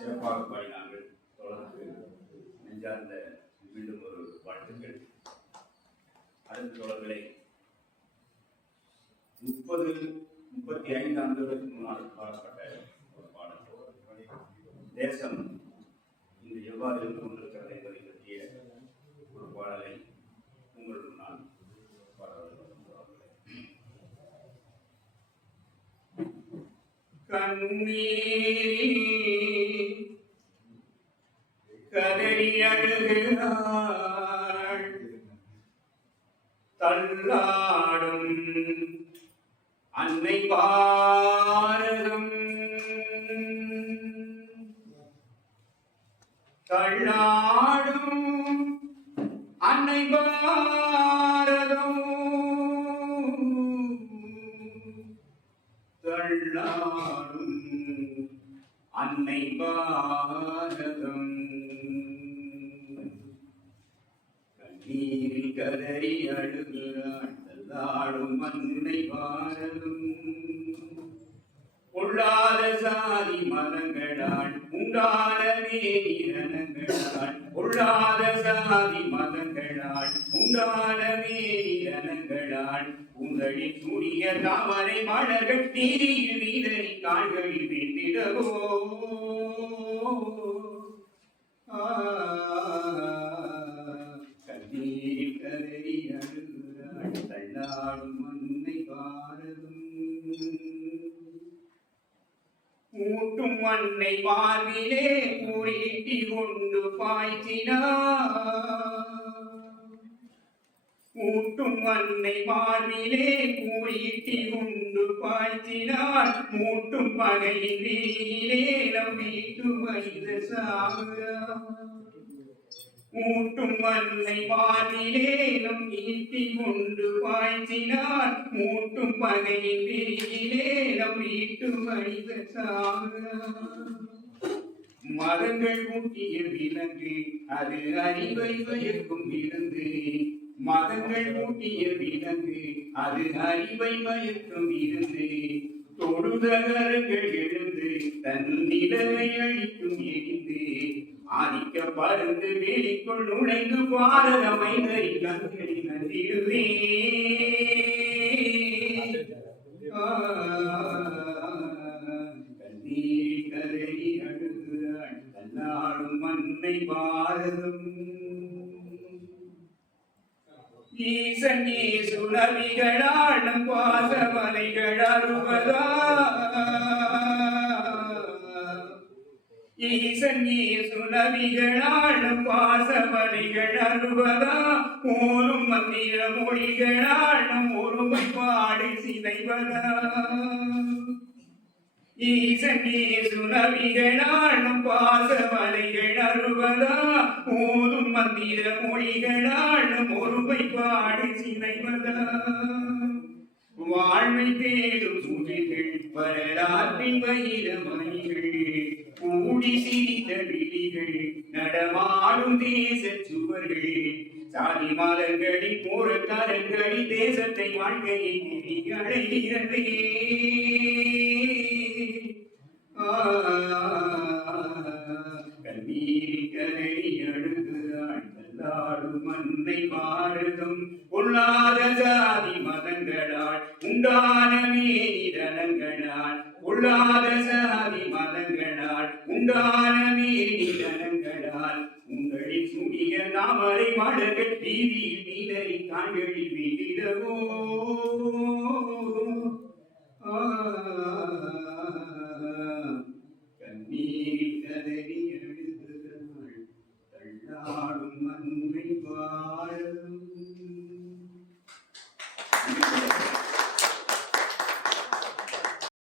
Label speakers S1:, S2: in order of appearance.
S1: சிறப்பாக பாடினார்கள் தொடர்ந்து நெஞ்சார்ந்த மீண்டும் ஒரு வாழ்த்துக்கள். அடுத்த தொடர்களை முப்பது முப்பத்தி ஐந்து ஆண்டுகளுக்கு முன்னால் பாடப்பட்ட ஒரு பாடல். தேசம் இன்று எவ்வாறு இருந்து கொண்டிருக்கிறது என்பதை பற்றிய ஒரு பாடலை உங்களுக்கு நான் பாட வேண்டும் தோழர்களே. கண்ணீரில் கதறி அழுகிறாள் தள்ளாடும் அன்னை பாரதம். தள்ளாடும் அன்னை பாரதம். தள்ளாடும் அன்னை பாரதம். கண்ணீரில் கதறி அழுகிறாள் தள்ளாடும் அன்னை பாரதம் பொல்லாத சாதி மதங்களால் உண்டான மேலிரணங்களால் பொல்லாத சாதி மதங்களால் உண்டான மேலிரணங்களால் உங்களின் சூரிய தாமரை மலர்கள் நீரில் வீதறி கால்களில் வீழ்ந்திடவோ அழுகிறாள் தள்ளாடும் மண்ணை பாரதம் மூட்டும் மண்ணை வாழ்விலே கூறிட்டி கொண்டு பாய்ச்சினார் மூட்டும் மண்ணை வாழ்விலே கூறிட்டி கொண்டு பாய்ச்சினார் மூட்டும் பகையின் வெளியிலே நம் வீட்டு வைத்த சாகுறார் மூட்டும் மண்ணை வானிலே ஈட்டி கொண்டு பாய்ச்சினார். மூட்டும் பகையின் வெளியிலே நம் வீட்டு மனித மரங்கள் ஊட்டிய விலங்கு அது அறிவை பயக்கும் விலங்கு. மதங்கள் ஊட்டிய விலங்கு அது அறிவை மயக்கும் இருந்து தொடுதகரங்கள் எழுந்து தன் நிலவை அழிக்கும் வந்து வெளிக்குள் நுழைந்து பாரத மைந்தரி கண்களில் நந்திடுவே கண்ணீர் கதறி அழுகிறாள் மண்ணை பாரதம். ஈசன் இயேசு பாசமலைகள் அறுபதா ஈசன் இயேசு நபிகளால் அறுபதா ஓரும் மந்திர மொழிகளால் நம் ஒருமைப்பாடு சிதைவதா ஈசன் இயேசு நபிகளால் அறுபதா ஓதும் மந்திர மொழிகளால் நம் ஒருமைப்பாடு சிதைவதா வாழ்வை தேடும் சுழிகள் வரலாற்றின் வைரமணிகள் கூடி சிரித்த விழிகள் நடமாடும் தேச சுவர்கள். சாதி மலர்களின் மூரக்கரங்களில் தேசத்தை வாழ்க்கையை திரிகளைகிறதே கண்ணீர் கதறி அழுகிறாள் தள்ளாடும் மண்ணை பாரதம். பொல்லாத ஜாதி மதங்களால் உண்டான மேலிடனங்களால் பொல்லாத ஜாதி மதங்களால் உண்டான மேலிடனங்களால் உங்களின் சுடிய தாமரை மலர்கள் வீதியில் வீதறி காண்களில் வீதிடவோ கண்ணீரில் கதறி எழுதுகிறாள் தள்ளாடும் மண்ணை வாழும்